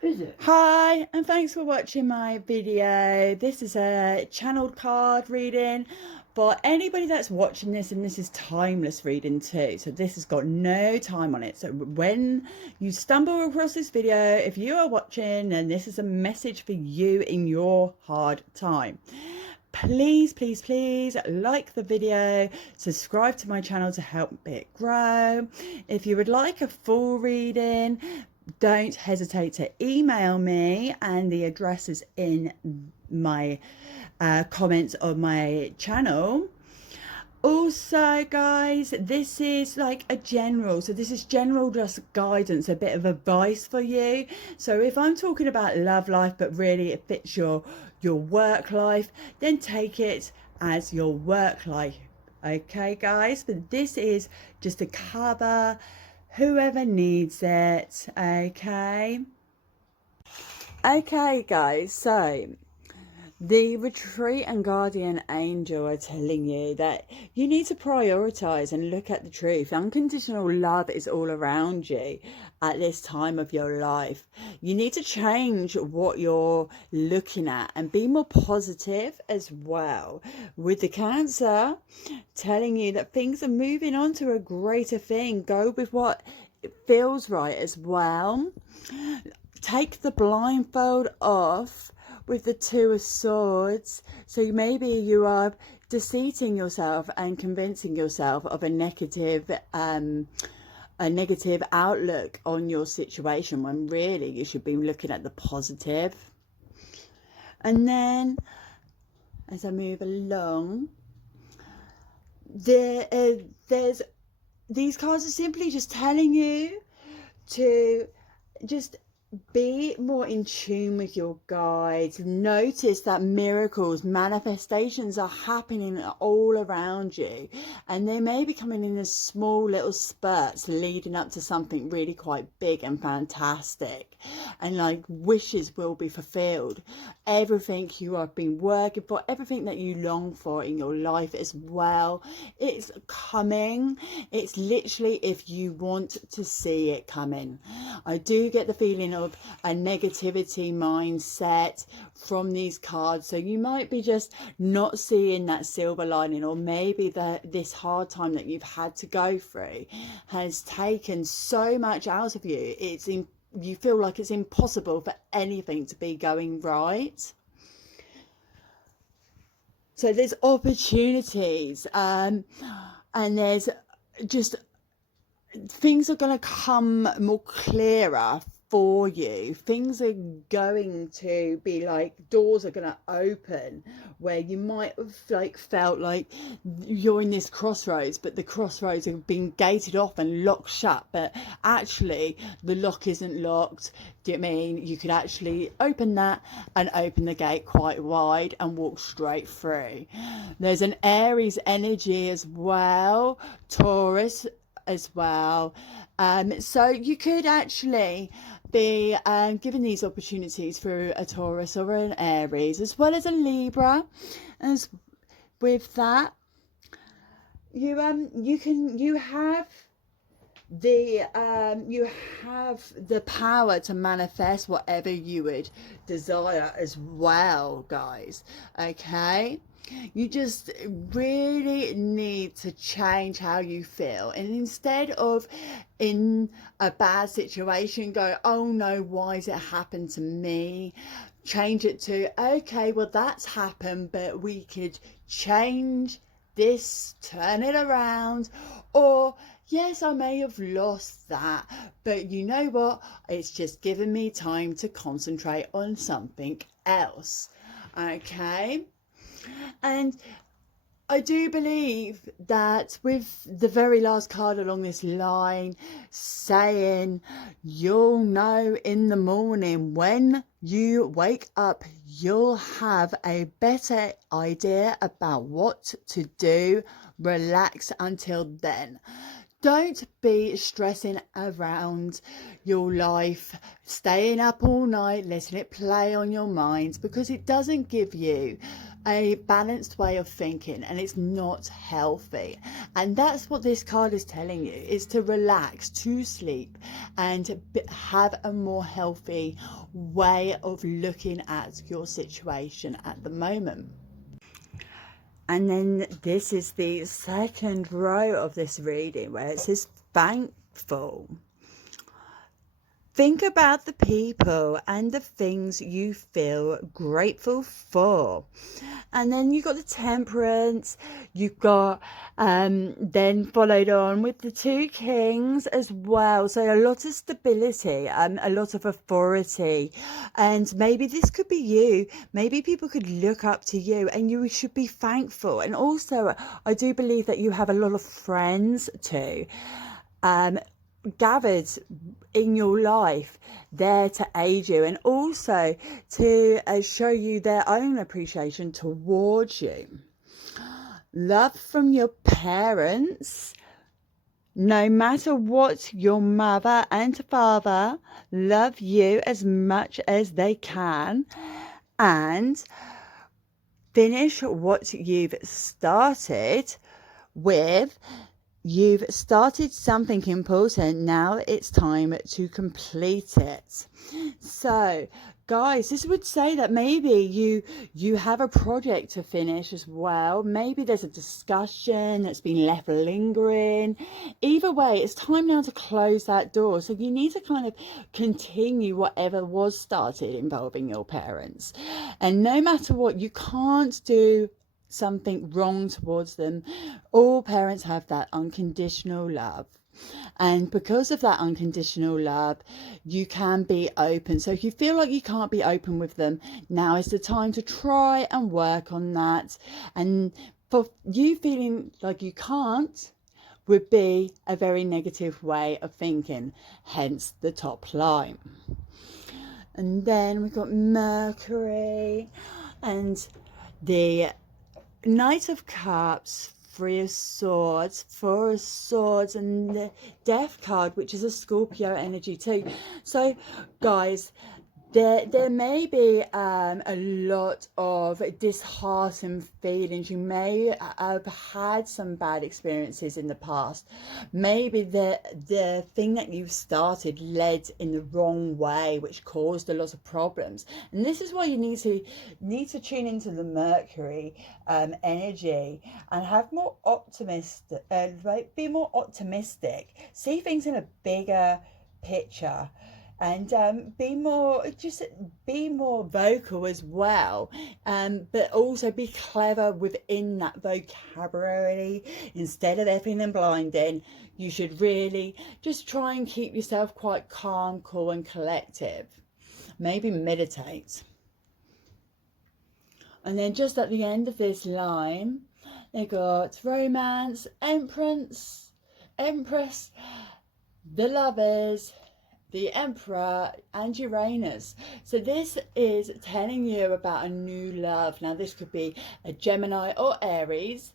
Is it? Hi, and thanks for watching my video. This is a channeled card reading for anybody that's watching this, and this is timeless reading too. So this has got no time on it. So when you stumble across this video, if you are watching and this is a message for you in your hard time, please like the video, subscribe to my channel to help it grow. If you would like a full reading, don't hesitate to email me, and the address is in my comments on my channel. Also, guys, this is like a general, so this is general, just guidance, a bit of advice for you. So if I'm talking about love life but really it fits your work life, then take it as your work life. Okay, guys, but this is just to cover whoever needs it. Okay, guys, so the retreat and guardian angel are telling you that you need to prioritize and look at the truth. Unconditional love is all around you at this time of your life. You need to change what you're looking at and be more positive as well. With the Cancer telling you that things are moving on to a greater thing. Go with what feels right as well. Take the blindfold off with the Two of Swords. So maybe you are deceiving yourself and convincing yourself of a negative outlook on your situation, when really you should be looking at the positive. And then as I move along, there's these cards are simply just telling you to just be more in tune with your guides. Notice that miracles, manifestations are happening all around you, and they may be coming in as small little spurts leading up to something really quite big and fantastic, and like wishes will be fulfilled. Everything you have been working for, everything that you long for in your life as well, it's coming. It's literally if you want to see it coming. I do get the feeling of a negativity mindset from these cards, so you might be just not seeing that silver lining, or maybe this hard time that you've had to go through has taken so much out of you. You feel like it's impossible for anything to be going right. So there's opportunities, and there's just things are going to come more clearer for you. Things are going to be like doors are going to open where you might have like felt like you're in this crossroads, but the crossroads have been gated off and locked shut, but actually the lock isn't locked. Do you mean you could actually open that and open the gate quite wide and walk straight through? There's an Aries energy as well, Taurus as well. So you could actually be given these opportunities through a Taurus or an Aries, as well as a Libra. As with that, you have the power to manifest whatever you would desire as well, guys. Okay, you just really need to change how you feel, and instead of in a bad situation go, oh no, why has it happened to me, change it to, okay, well that's happened, but we could change this, turn it around. Or yes, I may have lost that, but you know what, it's just given me time to concentrate on something else. Okay, and I do believe that with the very last card along this line saying you'll know in the morning when you wake up, you'll have a better idea about what to do. Relax until then. Don't be stressing around your life, staying up all night, letting it play on your mind, because it doesn't give you a balanced way of thinking, and it's not healthy. And that's what this card is telling you, is to relax, to sleep, and have a more healthy way of looking at your situation at the moment. And then this is the second row of this reading, where it says thankful. Think about the people and the things you feel grateful for. And then you've got the Temperance, you've got then followed on with the two Kings as well. So a lot of stability, a lot of authority. And maybe this could be you. Maybe people could look up to you, and you should be thankful. And also, I do believe that you have a lot of friends too. Gathered in your life there to aid you, and also to show you their own appreciation towards you. Love from your parents. No matter what, your mother and father love you as much as they can, and finish what you've started with. You've started something important. Now it's time to complete it. So, guys, this would say that maybe you have a project to finish as well. Maybe there's a discussion that's been left lingering. Either way, it's time now to close that door. So you need to kind of continue whatever was started involving your parents. And no matter what, you can't do something wrong towards them. All parents have that unconditional love, and because of that unconditional love, you can be open. So if you feel like you can't be open with them, now is the time to try and work on that. And for you feeling like you can't would be a very negative way of thinking, hence the top line. And then we've got Mercury and the Knight of Cups, Three of Swords, Four of Swords, and the Death card, which is a Scorpio energy too. So, guys, there may be a lot of disheartened feelings. You may have had some bad experiences in the past. Maybe the thing that you've started led in the wrong way, which caused a lot of problems. And this is why you need to tune into the Mercury energy and have more be more optimistic. See things in a bigger picture. And be more vocal as well, but also be clever within that vocabulary. Instead of effing and blinding, you should really just try and keep yourself quite calm, cool and collective. Maybe meditate. And then just at the end of this line, they got Romance, Empress, the Lovers, the Emperor and Uranus. So this is telling you about a new love. Now this could be a Gemini or Aries,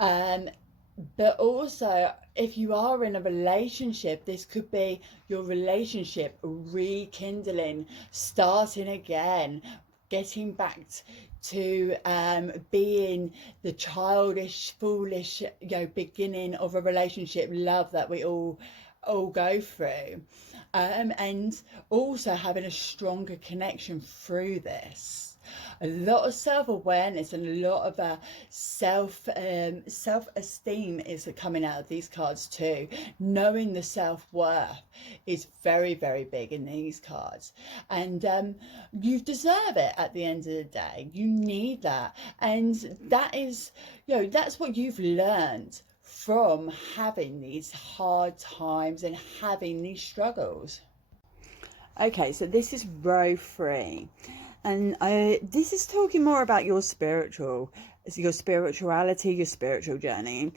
but also if you are in a relationship, this could be your relationship rekindling, starting again, getting back to being the childish, foolish, beginning of a relationship love that we all go through. And also having a stronger connection through this. A lot of self-awareness and a lot of self-esteem is coming out of these cards too. Knowing the self-worth is very, very big in these cards. And you deserve it at the end of the day. You need that. And that is, that's what you've learned from having these hard times and having these struggles. Okay, so this is row 3, and this is talking more about your spirituality, your spiritual journey,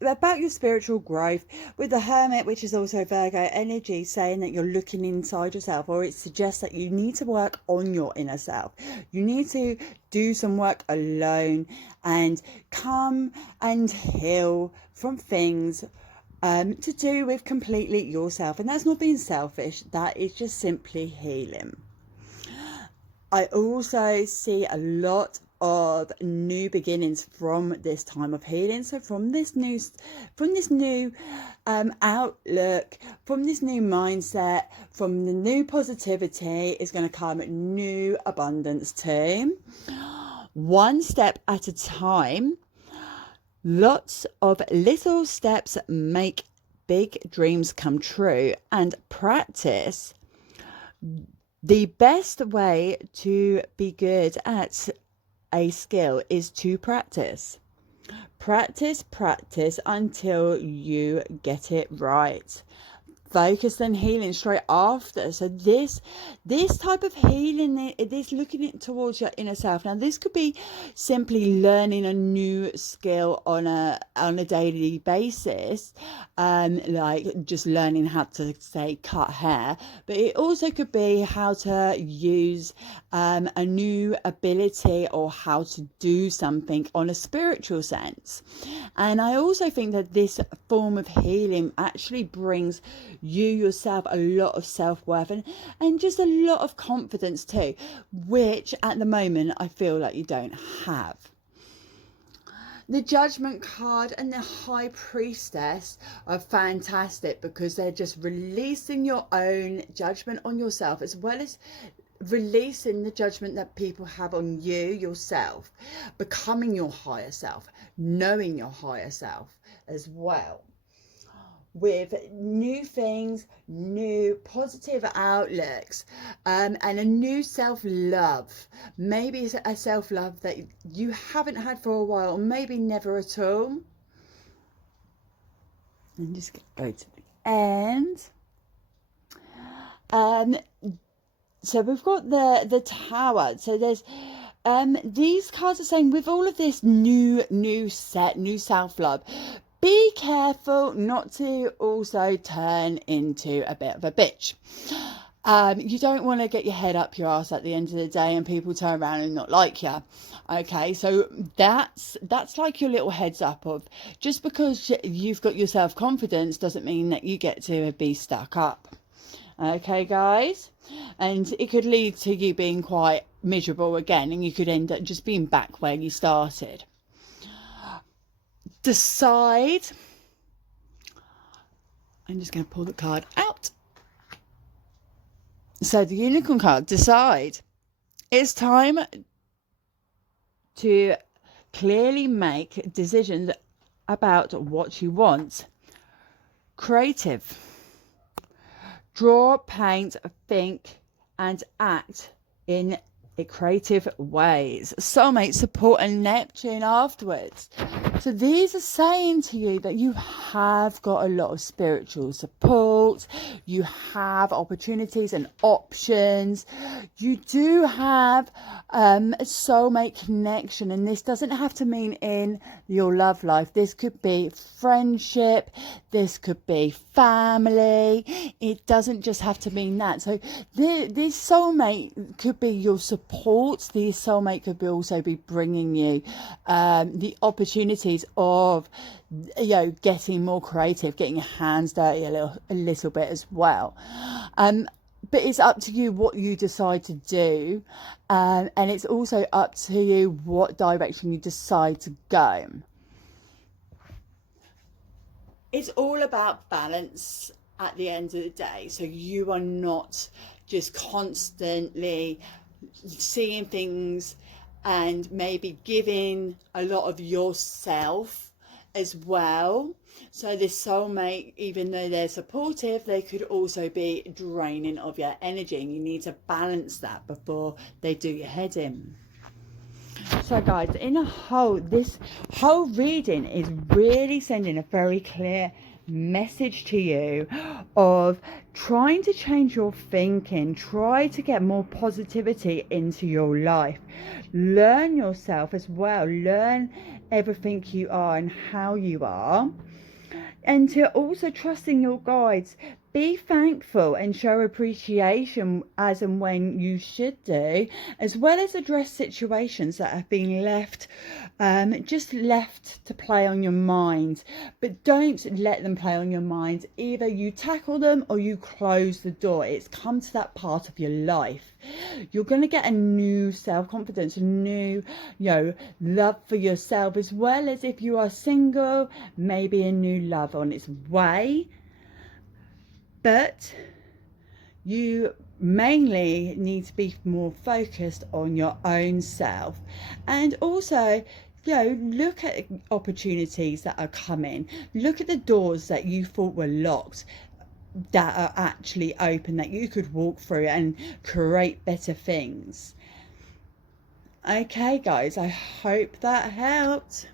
about your spiritual growth, with the Hermit, which is also Virgo energy, saying that you're looking inside yourself, or it suggests that you need to work on your inner self. You need to do some work alone and come and heal from things to do with completely yourself. And that's not being selfish, that is just simply healing. I also see a lot of new beginnings from this time of healing. So from this new outlook, from this new mindset, from the new positivity is going to come new abundance too. One step at a time. Lots of little steps make big dreams come true, and practice. The best way to be good at a skill is to practice. Practice until you get it right. Focus on healing straight after. So this type of healing, this looking it towards your inner self. Now this could be simply learning a new skill on a daily basis, like just learning how to, say, cut hair. But it also could be how to use a new ability or how to do something on a spiritual sense. And I also think that this form of healing actually brings you yourself a lot of self-worth and just a lot of confidence too, which at the moment I feel like you don't have. The Judgment card and the High Priestess are fantastic because they're just releasing your own judgment on yourself, as well as releasing the judgment that people have on you yourself, becoming your higher self, knowing your higher self as well, with new things, new positive outlooks, and a new self-love. Maybe it's a self-love that you haven't had for a while, or maybe never at all. And just go to the end. So we've got the Tower. So there's these cards are saying, with all of this new self-love, be careful not to also turn into a bit of a bitch. You don't want to get your head up your ass at the end of the day and people turn around and not like you. Okay, so that's like your little heads up of, just because you've got your self-confidence doesn't mean that you get to be stuck up. Okay, guys? And it could lead to you being quite miserable again, and you could end up just being back where you started. Decide. I'm just going to pull the card out. So the Unicorn card, decide. It's time to clearly make decisions about what you want. Creative. Draw, paint, think, and act in creative ways. Soulmate support and Neptune afterwards. So these are saying to you that you have got a lot of spiritual support, you have opportunities and options, you do have a soulmate connection, and this doesn't have to mean in your love life. This could be friendship, this could be family, it doesn't just have to mean that. So this soulmate could be your support. The soulmate could also be bringing you the opportunities of, you know, getting more creative, getting your hands dirty a little bit as well. But it's up to you what you decide to do, and it's also up to you what direction you decide to go. It's all about balance at the end of the day. So you are not just constantly seeing things and maybe giving a lot of yourself as well. So this soulmate, even though they're supportive, they could also be draining of your energy, and you need to balance that before they do your head in. So guys, this whole reading is really sending a very clear message to you of trying to change your thinking, try to get more positivity into your life, learn yourself as well, learn everything you are and how you are, and to also trust in your guides. be thankful and show appreciation as and when you should do, as well as address situations that have been left to play on your mind. But don't let them play on your mind. Either you tackle them or you close the door. It's come to that part of your life. You're going to get a new self-confidence, a new love for yourself, as well as if you are single, maybe a new love on its way. But you mainly need to be more focused on your own self, and also look at opportunities that are coming. Look at the doors that you thought were locked that are actually open, that you could walk through and create better things. Okay guys, I hope that helped.